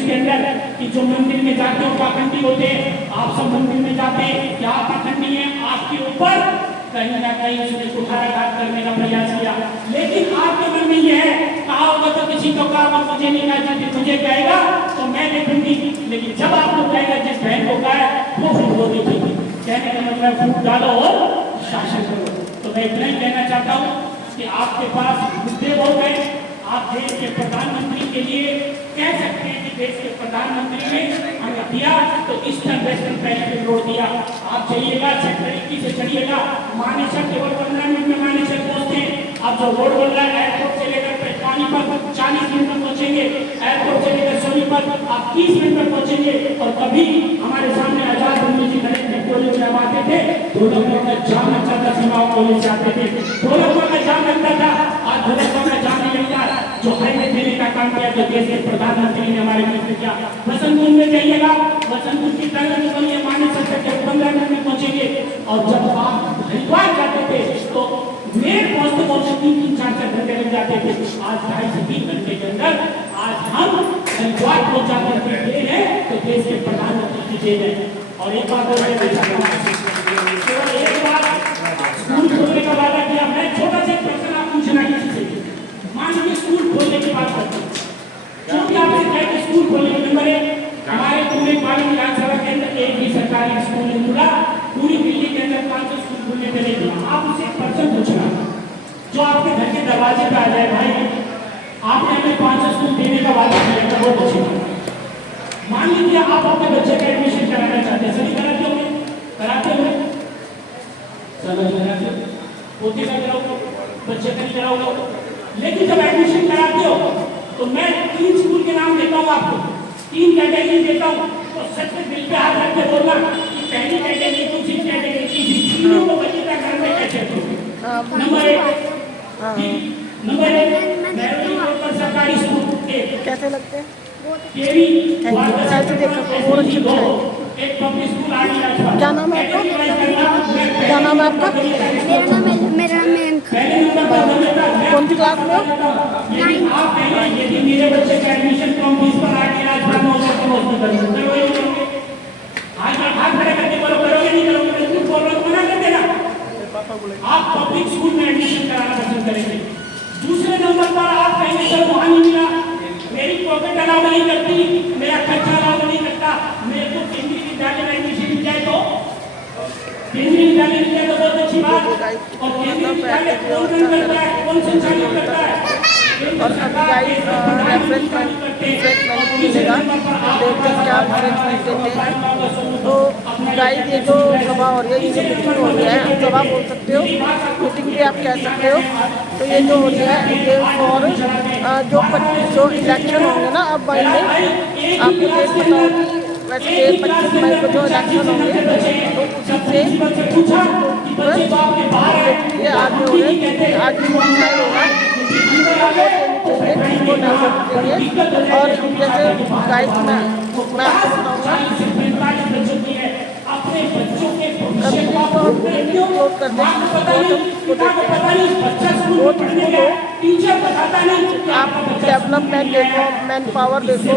News के अंदर कि जो मंदिर में जाते हो पाखंडी होते हैं, आप सब मंदिर में जाते हैं क्या पाखंडी है, आपके ऊपर कहीं ना कहीं उसने कुठाराघात करने का प्रयास किया। लेकिन आपके मन में यह है, कहा होगा तो किसी को कहा मुझे नहीं कहा, मुझे कहेगा तो मैं देखूंगी, लेकिन जब आपको कहेगा जिस बहन को कहा है वो फिर वो देखेगी। कहने का मतलब फूट डालो और शासन करो। तो मैं इतना ही कहना चाहता हूँ कि आपके पास मुद्दे हो गए, आप देश के प्रधानमंत्री के लिए कह सकते हैं कि देश के प्रधानमंत्री ने हमें दिया तो ईस्टर्न वेस्टर्न बेनिफिट रोड दिया। आप जाइएगा सेक्टर 21 से चढ़िएगा, मानेसर केवल 15 मिनट में मानेसर पहुंचते हैं। आप जो रोड बोल रहा है एयरपोर्ट से लेकर पानीपत 40 मिनट में पहुंचेंगे, एयरपोर्ट से लेकर सोनीपत आप 30 मिनट में पहुंचेंगे। और कभी हमारे सामने आजाद हिंद जी नरेंद्र कॉलेज में आते थे, ढोलकपुर का जाम लगता था, सीमाओं कॉलेज से आते थे, ढोलकपुर का जाम लगता था। आज ढोलकपुर का जाम नहीं लगता। जो हाईवे देने का काम किया जो देश के प्रधानमंत्री ने हमारे मित्र किया। बसंतपुर में जाइएगा, बसंतपुर की तरह निकलिए, मानेसर तक 15 मिनट में पहुंचेंगे। और जब आप हरिद्वार जाते थे तो मेरे पहुंचते पहुंचते 3-3, 4-4 घंटे लग जाते थे। आज 2.5 से 3 घंटे के अंदर आज हम हरिद्वार पहुंच जाते थे तो देश के प्रधानमंत्री की देन है। और एक बात और कहना चाहता हूं, केवल एक बार स्कूल खोलने का वादा किया। मैं छोटा सा प्रश्न आप पूछना किसी से, मान लीजिए स्कूल खोलने की बात करते हैं, क्योंकि आपसे कहें स्कूल खोलने के नंबर हमारे पूरे पाली विधानसभा के अंदर एक भी सरकारी स्कूल नहीं खुला, पूरी दिल्ली के अंदर 500 स्कूल खुलने के नहीं खुला। आप उसे एक पर्सन पूछना जो आपके घर के दरवाजे पे आ जाए, भाई आपने हमें 500 स्कूल देने का वादा किया था, बहुत अच्छी बात। मान लीजिए आप अपने बच्चे का एडमिशन कराना चाहते हैं, सभी कराते होंगे, कराते हुए समझ कराते पोते का कराओ, बच्चे का नहीं कराओ। लेकिन जब एडमिशन कराते हो तो मैं 3 स्कूल के नाम देता हूँ आपको, 3 कैटेगरी देता हूँ। तो सच में दिल पे हाथ रख के बोलना कि पहली कैटेगरी दूसरी कैटेगरी तीसरी तीनों को बच्चे का घर में कैसे करो। नंबर 1 नेहरू पर सरकारी स्कूल कैसे लगते हैं? केवी एक पब्लिक स्कूल आ गया। क्या नाम है आपका? क्या नाम है आपका? मेरा नाम कौन सी क्लास में हो? यदि मेरे बच्चे का एडमिशन कम फीस पर आ गया आज बात हाथ खड़े करके बोलो करोगे नहीं करोगे, बिल्कुल बोल रहे हो मना कर देना। आप पब्लिक स्कूल में एडमिशन कराना पसंद करेंगे। दूसरे नंबर पर आप कहेंगे सर वहां नहीं मिला, मेरी पॉकेट अलाउ नहीं करती, मेरा खर्चा अलाउ नहीं करता, मेरे को केंद्रीय विद्यालय में एडमिशन मिल जाए तो केंद्रीय विद्यालय मिल जाए तो बहुत अच्छी बात। और केंद्रीय विद्यालय कौन करता है, कौन संचालित करता है? और अभी गाइस रेफरेंस मिलेगा, देखते हैं क्या रेफरेंस देते हैं। तो गाइस ये जो सभा हो रही है, ये जो मीटिंग हो रही है, सभा बोल सकते हो, मीटिंग भी आप कह सकते हो। तो ये जो हो रही है ये फॉर जो इलेक्शन होंगे ना अब मई में, आपको डेट पता होगी, वैसे 25 मई को जो इलेक्शन होंगे तो उसी से आज हो रहे आज होगा वो नहीं। और जैसे गाइस मैं आपको बताऊँगा क्लोज कर दें आप डेवलपमेंट देखो, मैन पावर देखो,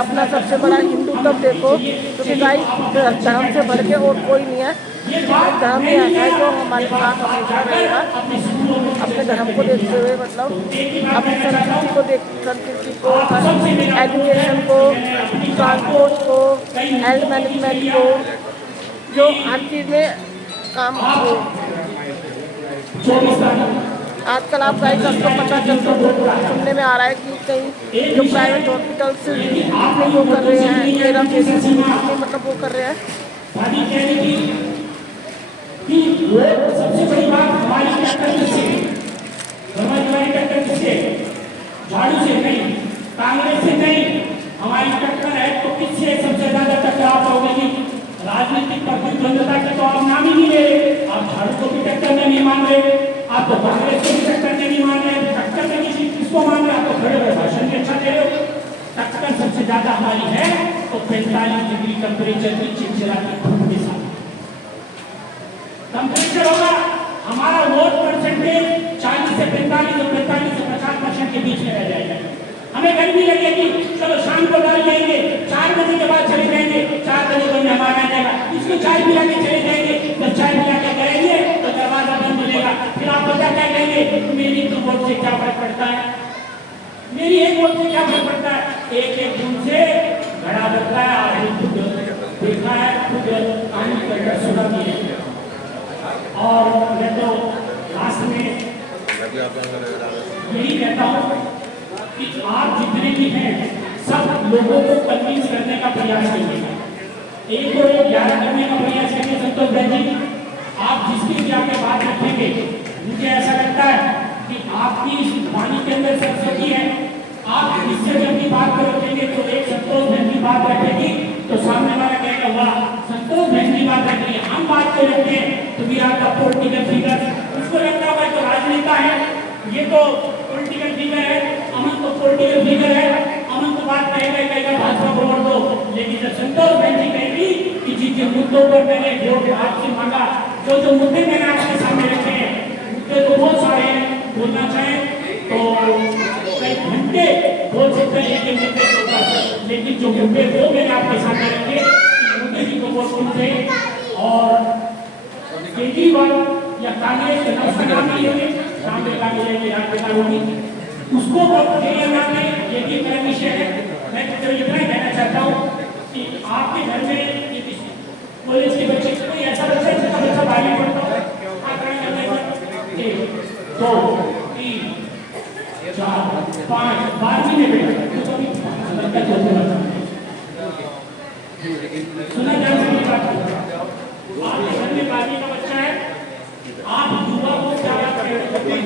अपना सबसे बड़ा हिंदुत्व देखो, क्योंकि गाइस धर्म से बढ़ के और कोई नहीं है। धर्म ही ऐसा है जो हमारे साथ हमेशा रहेगा। अपने धर्म को देखते हुए मतलब अपनी संस्कृति को एजुकेशन को, ट्रांसपोर्ट को, हेल्थ मैनेजमेंट को, जो हर चीज़ में काम हो। आजकल आप गाइस सबको पता चलता सुनने में आ रहा है कि कहीं जो प्राइवेट हॉस्पिटल्स वो कर रहे हैं, मेरा मतलब वो कर रहे हैं। सबसे बड़ी बात हमारी टक्कर किससे, हमारी टक्कर किससे? झाड़ू से नहीं, कांग्रेस से नहीं, हमारी टक्कर है तो किससे सबसे ज्यादा टकराव पाओगे? राजनीतिक प्रतिद्वंदता के तो आप नाम ही नहीं ले रहे। आप झाड़ू को भी टक्कर में नहीं मान रहे, आप तो कांग्रेस को भी टक्कर में नहीं मान रहे, टक्कर में किसको मान रहे? आप तो खड़े हुए भाषण भी अच्छा दे रहे हो। टक्कर सबसे ज्यादा हमारी है तो 45 डिग्री टेम्परेचर की चिलचिलाती धूप के साथ टेम्परेचर होगा। हमारा वोट परसेंटेज 40 से 45 और 45 से 50% के बीच में रह जाएगा। हमें गर्मी लगेगी, चलो शाम को डालिए रहेंगे, 4 बजे के बाद चले जाएंगे, 4 बजे कोई मेहमान आ जाएगा, इसको चाय पिला के चले जाएंगे, जब चाय पिला के करेंगे तो दरवाजा बंद मिलेगा, फिर आप पता क्या कहेंगे, मेरी तो वोट से क्या फर्क पड़ता है, मेरी एक वोट से क्या फर्क पड़ता है, एक बूंद से घड़ा बनता है। आपने खुद देखा है, खुद कहानी पढ़कर सुना भी है। और मैं तो लास्ट में यही कहता हूँ कि आप जितने भी हैं सब लोगों को कन्विंस करने का प्रयास करिए, एक को 11 करने का प्रयास करिए। संतोष भाई जी, आप जिसकी भी आगे बात रखेंगे, मुझे ऐसा लगता है कि आपकी इस वाणी के अंदर सरस्वती है, आप इससे जब भी बात को रखेंगे तो एक संतोष बहन की बात रखेगी तो सामने वाला कहेगा वाह संतोष बहन की बात रख रही है। हम बात को रखते हैं तो भी आपका पॉलिटिकल फिगर, उसको लगता होगा तो राजनेता है, ये तो पॉलिटिकल फिगर है, अमन तो पॉलिटिकल फिगर है, अमन तो बात कहेगा भाजपा को वोट दो। लेकिन जब संतोष बहन जी कहेगी कि जिन मुद्दों पर मैंने वोट आपसे मांगा, जो मुद्दे मैंने आपके सामने रखे हैं, मुद्दे तो बहुत सारे हैं, बोलना चाहें तो कई घंटे बोल सकते हैं कि मुद्दे के ऊपर, लेकिन जो मुद्दे वो मैंने आपके सामने रखे, मोदी जी को वोट सुनते और केजरीवाल या कांग्रेस का नाम नहीं होंगे, सामने का मिलेंगे राजनेता होगी, उसको वोट दे या ना दे, ये भी मेरा विषय है। मैं तो इतना कहना चाहता हूँ कि आपके घर में कॉलेज के बच्चे, कोई ऐसा बच्चा जिसका बच्चा 12वीं पढ़ता है, 1 2 3 4 5 12वीं में बैठा सुना जान सकती बात, आपके घर में 12वीं का बच्चा है, आप युवा को क्या करते हैं?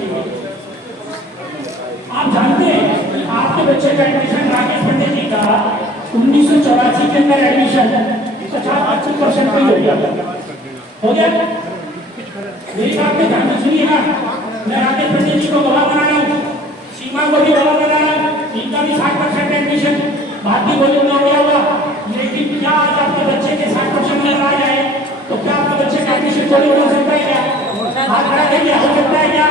आप जानते हैं कि आपके बच्चे का एडमिशन राकेश पंडित जी का 1984 के अंदर एडमिशन 50-80% पे हो गया। मेरी बात में ध्यान से सुनिएगा, मैं राकेश पंडित जी को गवाह बना रहा हूँ, सीमा को भी गवाह बना रहा हूँ, इनका भी 60% एडमिशन भारतीय बोले में हो गया होगा। लेकिन क्या आज आपके बच्चे के 60% नंबर आ जाए तो क्या आपके बच्चे का एडमिशन चोरी हो सकता है क्या? हाथ खड़ा करके हो सकता है क्या?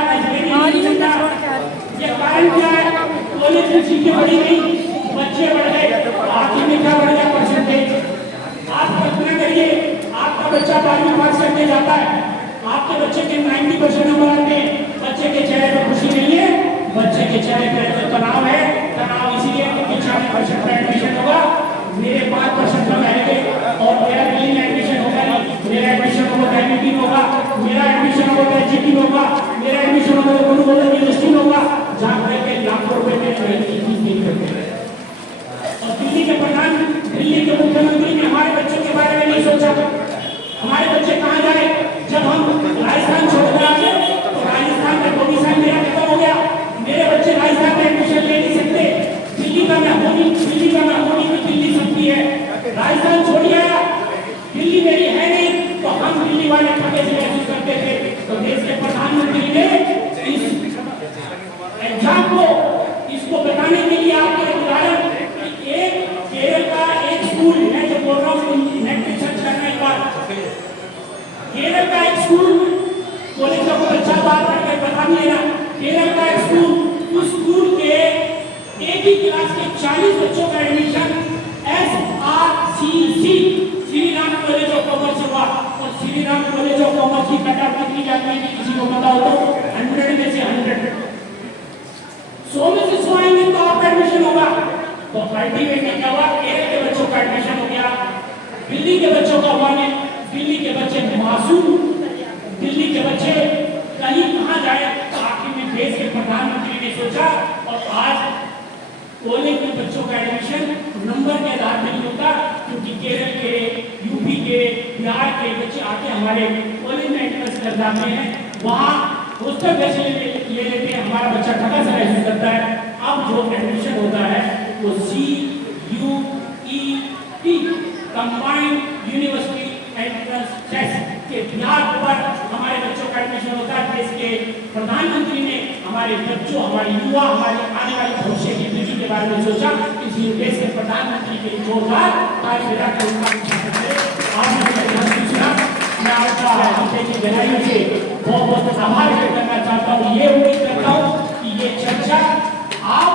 ये कारण क्या है? कॉलेज में सीटें बढ़ी गई, बच्चे बढ़ गए, आखिर में क्या बढ़ गया? परसेंटेज। आप कल्पना करिए, आपका बच्चा 12वीं पास करके जाता है, आपके बच्चे के 90% नंबर आते हैं, बच्चे के चेहरे पर खुशी नहीं है, बच्चे के चेहरे पर तनाव है। तनाव इसलिए क्योंकि 40% का एडमिशन होगा, मेरे 5% में रहेंगे और मेरा दिल्ली में एडमिशन होगा नहीं, मेरा एडमिशन होगा डायबिटी होगा, मेरा एडमिशन होगा जीटी होगा, मेरा एडमिशन होगा गुरुकुल यूनिवर्सिटी होगा, जहाँ पे लाखों रुपए में फीस नहीं करते। और दिल्ली के प्रधान, दिल्ली के मुख्यमंत्री ने हमारे बच्चों के बारे में नहीं सोचा, हमारे बच्चे कहाँ जाए? जब हम राजस्थान छोड़ कर आए तो राजस्थान में प्रोविजन मेरा खत्म हो गया, मेरे बच्चे राजस्थान में एडमिशन ले नहीं सकते। दिल्ली का मैं होनी में दिल्ली सबकी है, राजस्थान छोड़ गया, दिल्ली मेरी है नहीं, तो हम दिल्ली वाले ठगे से महसूस करते थे। तो देश के प्रधानमंत्री ने इस एग्जाम को, इसको बताने के लिए आपको एक उदाहरण, एक केरल का एक स्कूल, मैं जो बोल रहा हूँ नेट पे सर्च करना एक बार, केरल का एक स्कूल, कॉलेज का कोई अच्छा बात करके बता दिए ना, केरल का एक स्कूल, उस स्कूल के एक ही क्लास के 40 बच्चों का admission SRCC Shri Ram college of commerce हुआ। और Shri Ram college of commerce की कट ऑफ कितनी जाती है कि किसी को पता हो तो 100 में से 100, 100 में से 100 आएंगे तो आपका एडमिशन होगा। तो अल्टीमेटली क्या हुआ? केरल के बच्चों का एडमिशन हो गया, दिल्ली के बच्चों का हुआ नहीं। दिल्ली के बच्चे मासूम, दिल्ली के बच्चे कहीं कहाँ जाए? तो आखिर में देश के प्रधानमंत्री ने सोचा और आज कॉलेज में बच्चों का एडमिशन नंबर के आधार नहीं होता, क्योंकि केरल के, यूपी के, बिहार के बच्चे आके हमारे कॉलेज में एंट्रेंस कर जाते हैं, वहाँ हॉस्टल फैसिलिटी ले लेते हैं, हमारा बच्चा ठगा से महसूस करता है। अब जो एडमिशन होता है वो CUET combined university entrance test के आधार पर हमारे बच्चों का एडमिशन होता है। देश के प्रधानमंत्री ने हमारे बच्चों, हमारे युवा, हमारे आने वाले भविष्य की पीढ़ी के बारे में सोचा, इसलिए देश के प्रधानमंत्री के जोरदार तालियां बजाकर उनका मैं आपका हफ्ते की गहराई से बहुत बहुत आभार व्यक्त करना चाहता हूँ। ये उम्मीद करता हूँ कि ये चर्चा आप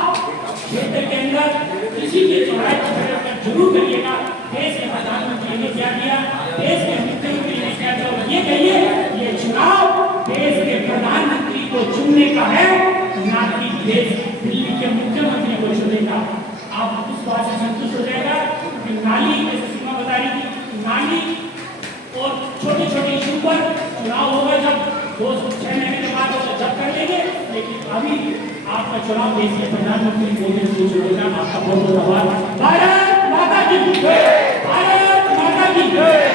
क्षेत्र के अंदर किसी के चौराहे पर जरूर करिएगा देश के प्रधानमंत्री ने क्या किया, देश के मुख्यमंत्री ने क्या किया, ये कहिए ये चुनाव देश के प्रधानमंत्री को चुनने का है, ना कि देश दिल्ली के मुख्यमंत्री को चुनने का। आप उस बात से संतुष्ट हो जाएगा कि नाली, जैसे सीमा बता रही थी, नाली और छोटे छोटे इशू पर चुनाव होगा जब 6 महीने के बाद होगा जब कर लेंगे, लेकिन अभी आपका चुनाव देश के प्रधानमंत्री मोदी जी को चुनेगा। आपका बहुत बहुत आभार। भारत माता की जय, भारत माता की जय।